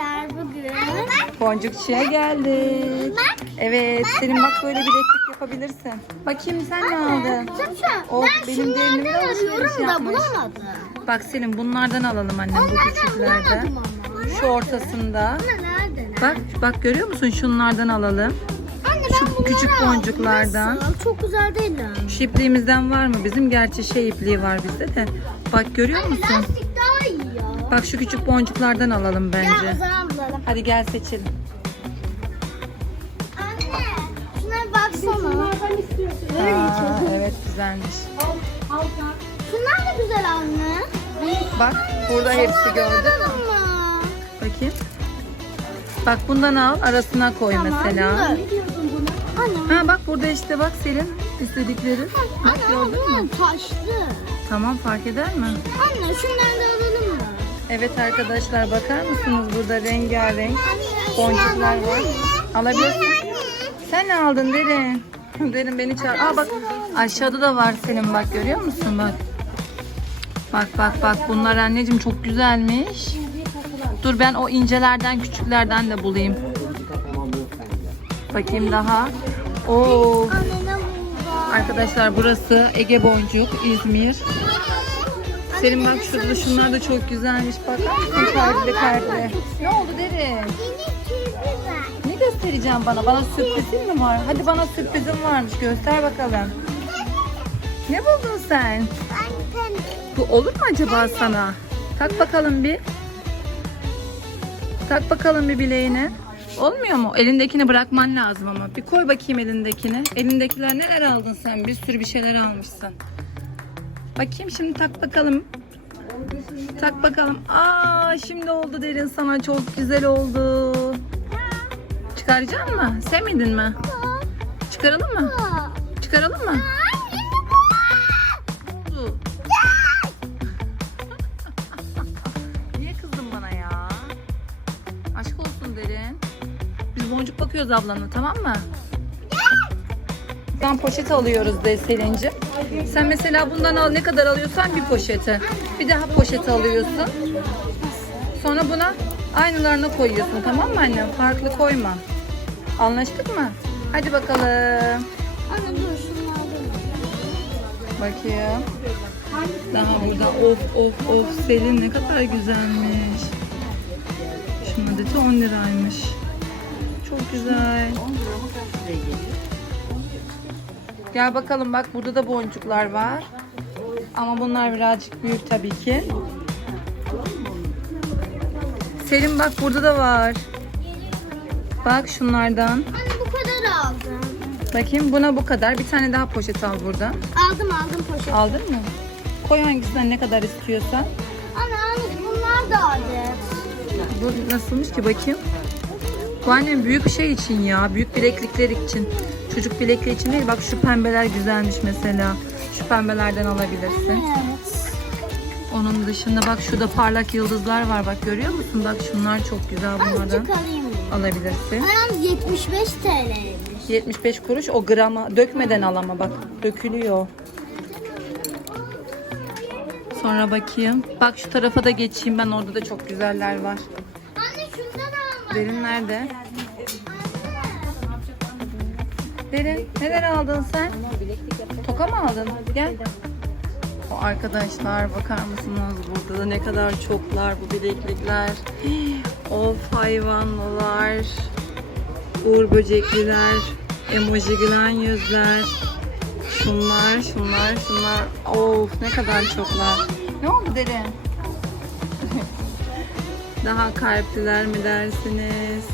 Arkadaşlar bugün Boncukçuya geldik. Evet, senin bak böyle bileklik yapabilirsin. Bakayım sen ne aldın? Oh, ben benim şunlardan değerimi alışveriş arıyorum da yapmış. bulamadım. Bak Selim bunlardan alalım annem bu Onlardan küçüklerden. bulamadım ama. Şu ortasında. Nerede? Bak bak görüyor musun şunlardan alalım. Anne şu ben bunları küçük aldım. boncuklardan. Nasıl? Çok güzel değil mi? Şu ipliğimizden var mı bizim? Gerçi şey ipliği var bizde de. Bak görüyor musun? Lastik. Bak şu küçük boncuklardan alalım Gel o bence. zaman bulalım. Hadi gel seçelim. Anne şuna baksana. Aa, evet güzelmiş. Şunlar da güzel anne. Bak burada hepsi gördün. Alalım mı? Bakayım. Bak bundan al arasına koy mesela. Tamam, Anne, Ha bak burada işte bak Selin istedikleri. Bak anne ama gördün mü? bunlar taşlı. Tamam fark eder mi? Anne şunları da alalım mı? Evet arkadaşlar bakar mısınız burada rengarenk boncuklar var. Alabilirsin. Sen ne aldın Derin? Derin beni çağır. Aa bak aşağıda da var senin bak görüyor musun bak. Bak bak bak bunlar anneciğim çok güzelmiş. Dur ben o incelerden küçüklerden de bulayım. Bakayım daha. Oo arkadaşlar burası Ege Boncuk İzmir. Senin bak şurada şey şunlar da çok güzelmiş bak. Kalpli kalpli. Ne oldu ver. Ne göstereceğim bana? Bana sürprizin mi var? Hadi bana sürprizim varmış. Göster bakalım. Ne buldun sen? Bu olur mu acaba sana? Tak bakalım bir. Tak bakalım bir bileğine. Olmuyor mu? Elindekini bırakman lazım ama. Bir koy bakayım elindekini. Elindekiler neler aldın sen? Bir sürü bir şeyler almışsın. Bakayım şimdi tak bakalım. Tak bakalım. Aa şimdi oldu derin sana çok güzel oldu. Çıkaracak mı? Sevmedin mi? Çıkaralım mı? Çıkaralım mı? Niye kızdın bana ya? Aşk olsun derin. Biz boncuk bakıyoruz ablanla tamam mı? Ben poşet alıyoruz de Selin'cim. Sen mesela bundan al ne kadar alıyorsan bir poşeti. Bir daha poşet alıyorsun. Sonra buna aynılarını koyuyorsun tamam mı annem? Farklı koyma. Anlaştık mı? Hadi bakalım. Anne dur şunlardan Bakayım. Daha burada of of of Selin ne kadar güzelmiş. Şunun adeti 10 liraymış. Çok güzel. Gel bakalım bak burada da boncuklar var. Ama bunlar birazcık büyük tabii ki. Selin bak burada da var. Bak şunlardan. Anne bu kadar aldım. Bakayım buna bu kadar. Bir tane daha poşet al burada. Aldım aldım poşet. Aldın mı? Koy hangisinden ne kadar istiyorsan. Anne anne bunlar da adet. Bu nasılmış ki bakayım. Bu annem büyük şey için ya. Büyük bileklikler için. Çocuk bilekliği için değil. Bak şu pembeler güzelmiş mesela. Şu pembelerden alabilirsin. Evet. Onun dışında bak şurada parlak yıldızlar var. Bak görüyor musun? Bak şunlar çok güzel bunlardan. Azıcık alayım. Alabilirsin. Ayağım 75 TL'ymiş. 75 kuruş o grama dökmeden al ama bak dökülüyor. Sonra bakayım. Bak şu tarafa da geçeyim ben orada da çok güzeller var. Anne şundan alma. Derin nerede? Derin neler aldın sen? Toka mı aldın? Gel. O arkadaşlar bakar mısınız burada da ne kadar çoklar bu bileklikler. Of hayvanlılar. Uğur böcekliler. Emoji gülen yüzler. Şunlar, şunlar, şunlar. Of ne kadar çoklar. Ne oldu Derin? Daha kalpliler mi dersiniz?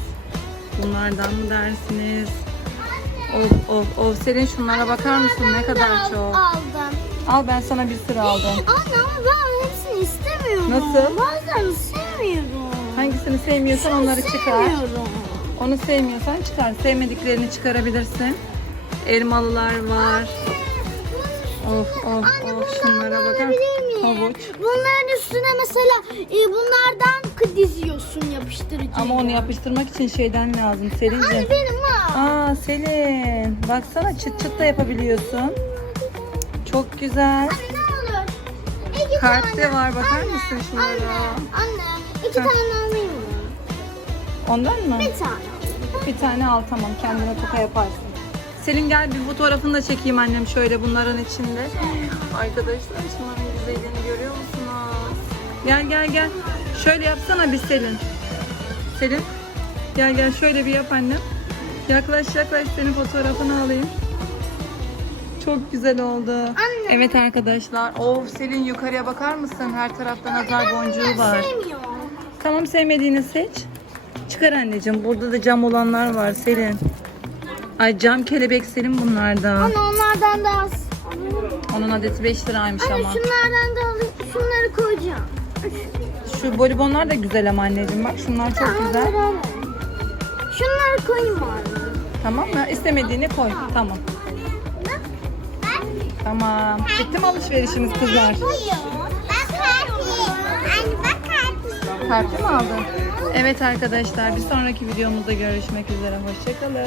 Bunlardan mı dersiniz? Of of of Selin şunlara bakar mısın ne kadar çok. Aldım. Al ben sana bir sıra aldım. Anne ama ben hepsini istemiyorum. Nasıl? Bazen sevmiyorum. Hangisini sevmiyorsan onları çıkar. Sevmiyorum. Onu sevmiyorsan çıkar. Sevmediklerini çıkarabilirsin. Elmalılar var. Of of Anne of şunlara bunlardan bakar. alabilir miyim? Havuç. Bunların üstüne mesela e, bunlardan k- diziyorsun yapıştırıcıyla. Ama onu yapıştırmak için şeyden lazım Selin'ciğim. Anne benim. Aa Selin. Baksana çıt çıt da yapabiliyorsun. Çok güzel. Anne ne olur. İki Kalp de tane- var bakar Anne, mısın şunlara? Anne, anne iki tane alayım mı? Ondan mı? Bir tane. Bir tane al tamam kendine toka yaparsın. Selin gel bir fotoğrafını da çekeyim annem şöyle bunların içinde. Arkadaşlar şunların güzelliğini görüyor musunuz? Gel gel gel. Şöyle yapsana bir Selin. Selin gel gel şöyle bir yap annem. Yaklaş yaklaş senin fotoğrafını alayım. Çok güzel oldu. Anne. Evet arkadaşlar. Of Selin yukarıya bakar mısın? Her tarafta nazar boncuğu var. Sevmiyorum. Tamam sevmediğini seç. Çıkar anneciğim. Burada da cam olanlar var Selin. Ay cam kelebek Selin bunlardan. Anne onlardan da az. Onun adeti 5 liraymış Anne ama. şunlardan da alayım. Şunları koyacağım. Şu bolibonlar da güzel ama anneciğim. Bak şunlar çok güzel. Şunları koyayım anne. Tamam mı? İstemediğini koy. Tamam. Tamam. Bitti mi alışverişimiz kızlar? Kartı mı aldın? Evet arkadaşlar bir sonraki videomuzda görüşmek üzere. Hoşçakalın.